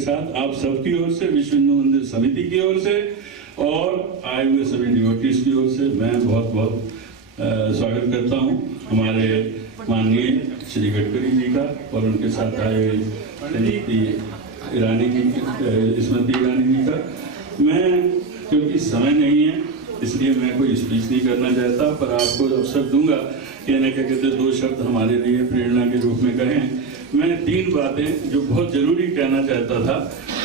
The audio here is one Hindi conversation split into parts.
साथ आप सबकी ओर से, विश्व हिंदू मंदिर समिति की ओर से और आए हुए सभी डिवोटीज की ओर से मैं बहुत बहुत स्वागत करता हूं हमारे माननीय श्री गडकरी जी का और उनके साथ आए स्मृति ईरानी जी का। मैं क्योंकि समय नहीं है इसलिए मैं कोई स्पीच नहीं करना चाहता, पर आपको अवसर दूंगा कि ना क्या कहते 2 शब्द हमारे लिए प्रेरणा के रूप में कहें। मैं 3 बातें जो बहुत जरूरी कहना चाहता था,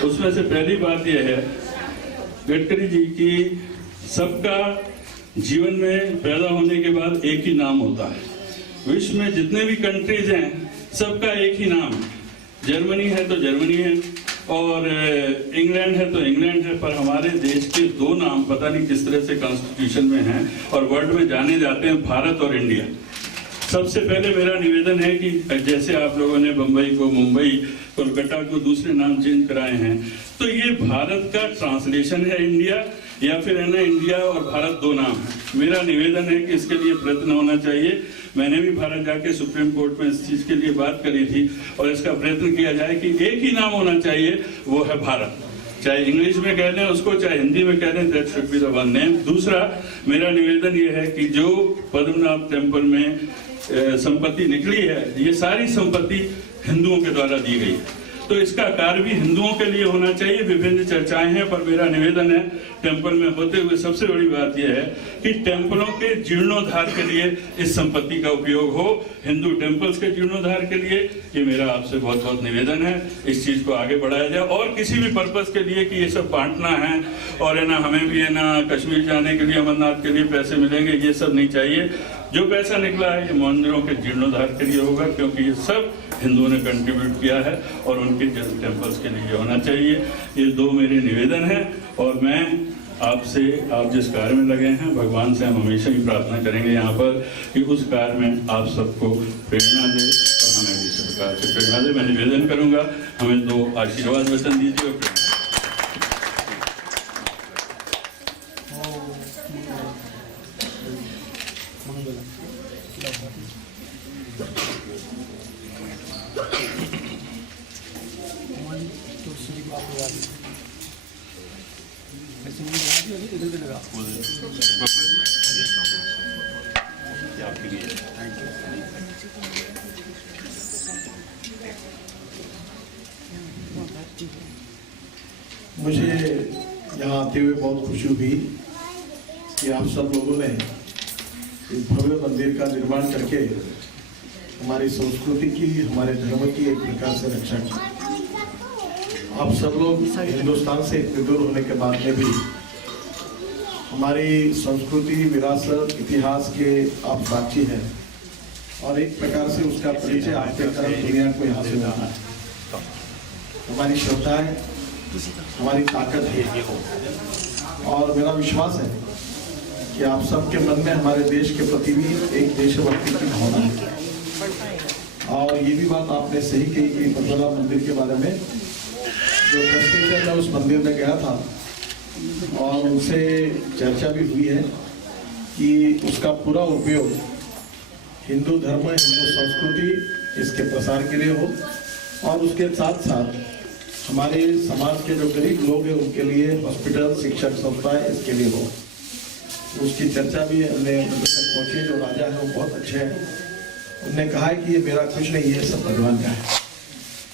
उसमें से पहली बात यह है गडकरी जी की सबका जीवन में पैदा होने के बाद एक ही नाम होता है। विश्व में जितने भी कंट्रीज हैं सबका एक ही नाम है। जर्मनी है तो जर्मनी है और इंग्लैंड है तो इंग्लैंड है, पर हमारे देश के 2 नाम पता नहीं किस तरह से कॉन्स्टिट्यूशन में हैं और वर्ल्ड में जाने जाते हैं, भारत और इंडिया। सबसे पहले मेरा निवेदन है कि जैसे आप लोगों ने बंबई को मुंबई, कोलकाता को दूसरे नाम चेंज कराए हैं, तो ये भारत का ट्रांसलेशन है इंडिया, या फिर है ना इंडिया और भारत 2 नाम है। मेरा निवेदन है कि इसके लिए प्रयत्न होना चाहिए। मैंने भी भारत जाके सुप्रीम कोर्ट में इस चीज के लिए बात करी थी और इसका प्रयत्न किया जाए कि एक ही नाम होना चाहिए, वो है भारत। चाहे इंग्लिश में कह दें उसको, चाहे हिंदी में कह दें, that should be the one name. दूसरा मेरा निवेदन ये है कि जो पद्मनाभ टेम्पल में संपत्ति निकली है, ये सारी संपत्ति हिंदुओं के द्वारा दी गई है, तो इसका कार्य भी हिंदुओं के लिए होना चाहिए। विभिन्न चर्चाएं हैं, पर मेरा निवेदन है टेम्पल में होते हुए सबसे बड़ी बात यह है कि टेम्पलों के जीर्णोद्धार के लिए इस संपत्ति का उपयोग हो, हिंदू टेम्पल्स के जीर्णोद्धार के लिए। ये मेरा आपसे बहुत बहुत निवेदन है, इस चीज को आगे बढ़ाया जाए। और किसी भी पर्पस के लिए कि ये सब बांटना है और है ना हमें भी है ना कश्मीर जाने के लिए, अमरनाथ के लिए पैसे मिलेंगे, ये सब नहीं चाहिए। जो पैसा निकला है ये मंदिरों के जीर्णोद्धार के लिए होगा, क्योंकि ये सब हिंदुओं ने कंट्रीब्यूट किया है और उनके टेम्पल्स के लिए होना चाहिए। ये 2 मेरे निवेदन हैं और मैं आपसे, आप जिस कार्य में लगे हैं, भगवान से हम हमेशा ही प्रार्थना करेंगे यहाँ पर कि उस कार्य में आप सबको प्रेरणा दे और हमें भी इस प्रकार से प्रेरणा दे। मैं निवेदन करूंगा हमें 2 आशीर्वाद वचन दीजिए और प्रेरणा। मुझे यहाँ आते हुए बहुत खुशी हुई कि आप सब लोगों ने इस भव्य मंदिर का निर्माण करके हमारी संस्कृति की, हमारे धर्म की एक प्रकार से रक्षा की। आप सब लोग हिंदुस्तान से इतने दूर होने के बाद में भी हमारी संस्कृति, विरासत, इतिहास के आप साक्षी हैं और एक प्रकार से उसका परिचय आपके तरफ दुनिया को यहाँ से होना है। हमारी श्रद्धा है, हमारी ताकत है और मेरा विश्वास है कि आप सबके मन में हमारे देश के प्रति भी एक देशभक्ति की भावना है। और ये भी बात आपने सही कही कि पद्मनाभ मंदिर के बारे में जो ट्रस्टी थे, मैं उस मंदिर में गया था और उनसे चर्चा भी हुई है कि उसका पूरा उपयोग हिंदू धर्म, हिंदू संस्कृति, इसके प्रसार के लिए हो और उसके साथ साथ हमारे समाज के जो गरीब लोग हैं उनके लिए हॉस्पिटल, शिक्षक संस्थाएं इसके लिए हो। उसकी चर्चा भी हमने पहुंची। जो राजा है वो बहुत अच्छे हैं, उन्होंने कहा है कि ये मेरा कुछ नहीं है, सब भगवान का है।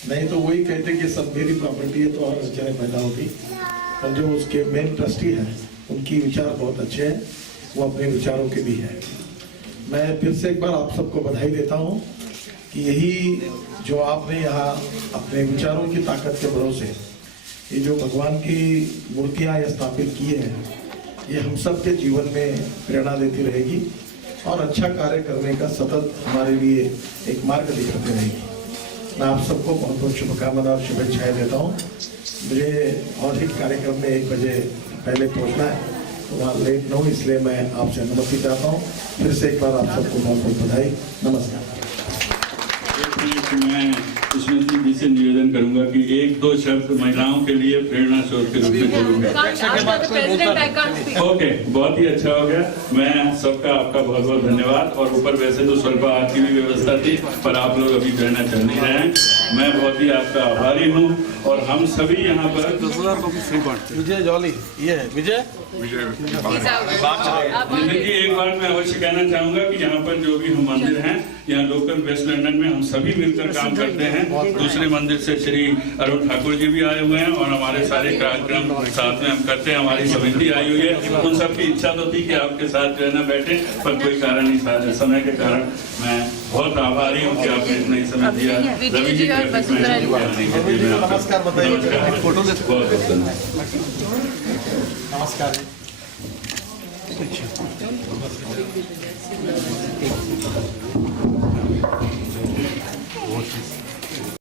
नहीं तो वही कहते कि सब मेरी प्रॉपर्टी है तो और रचनाएं पैदा होती। और जो उसके मेन ट्रस्टी हैं उनकी विचार बहुत अच्छे हैं, वो अपने विचारों के भी हैं। मैं फिर से एक बार आप सबको बधाई देता हूँ कि यही जो आपने यहाँ अपने विचारों की ताकत के भरोसे ये जो भगवान की मूर्तियाँ स्थापित की हैं, ये हम सब के जीवन में प्रेरणा देती रहेगी और अच्छा कार्य करने का सतत हमारे लिए एक मार्ग दिखाती रहेगी। मैं आप सबको बहुत बहुत शुभकामनाएं और शुभेच्छाएं देता हूँ। मुझे और एक कार्यक्रम में 1 बजे पहले पहुँचना है, तो वहाँ लेट न हो, इसलिए मैं आपसे अनुमति चाहता हूँ। फिर से एक बार आप सबको बहुत बहुत बधाई। नमस्कार। मैं स्मृति जी से निवेदन करूंगा कि एक दो शब्द महिलाओं के लिए प्रेरणा स्रोत के रूप में जरूर कहें। ओके, बहुत ही अच्छा हो गया। मैं सबका आपका बहुत बहुत धन्यवाद। और ऊपर वैसे तो स्वल्प आहार की भी व्यवस्था थी, पर आप लोग अभी रहना चल नहीं रहे हैं। मैं बहुत ही आपका आभारी हूँ। और हम सभी यहाँ पर विजय जॉली, ये है विजय। नितिन जी, एक बार मैं अवश्य कहना चाहूंगा कि यहाँ पर जो भी हम मंदिर हैं, यहाँ लोकल वेस्ट लंदन में हम सभी मिलकर काम करते हैं। दूसरे मंदिर से श्री अरुण ठाकुर जी भी आए हुए हैं और हमारे सारे कार्यक्रम साथ में हम करते हैं। हमारी समिति आई हुई है। उन सबकी इच्छा तो थी कि आपके साथ जो है ना बैठे, पर कोई कारण नहीं था, समय के कारण। मैं बहुत आभारी हूँ कि आपने इतना ही समय दिया। रवि जी नमस्कार बताइए, फोटो बहुत बहुत धन्यवाद। नमस्कार।